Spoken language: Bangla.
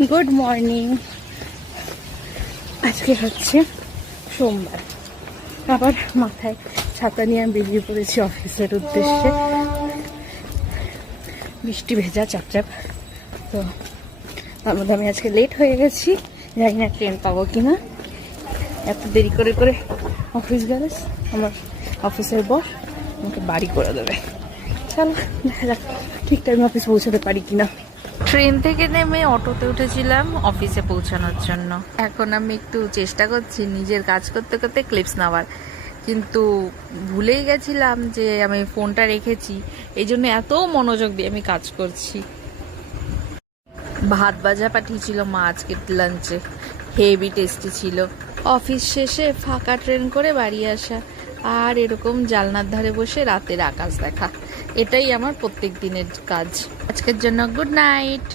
Good morning. আজকে হচ্ছে সোমবার, আবার মাথায় ছাতা নিয়ে আমি বেরিয়ে পড়েছি অফিসের উদ্দেশ্যে। বৃষ্টি ভেজা চাপচাপ, তো তার মধ্যে আমি আজকে লেট হয়ে গেছি। জানি না ট্রেন পাবো কিনা। এত দেরি করে করে অফিস গেলে আমার অফিসের বস আমাকে বাড়ি করে দেবে। চলো দেখা যাক ঠিক টাইমে অফিস পৌঁছাতে পারি কিনা। ট্রেন থেকে নেমে অটোতে উঠেছিলাম অফিসে পৌঁছানোর জন্য। এখন আমি একটু চেষ্টা করছি নিজের কাজ করতে করতে ক্লিপস নেওয়ার, কিন্তু ভুলেই গেছিলাম যে আমি ফোনটা রেখেছি। এই জন্য এত মনোযোগ দিয়ে আমি কাজ করছি। ভাত ভাজা পাঠিয়েছিল মা আজকের লাঞ্চে, হেভি টেস্টি ছিল। অফিস শেষে ফাঁকা ট্রেন করে বাড়ি আসা আর এরকম জানলার ধারে বসে রাতের আকাশ দেখা, এটাই আমার প্রত্যেক দিনের কাজ। আজকের জন্য গুড নাইট।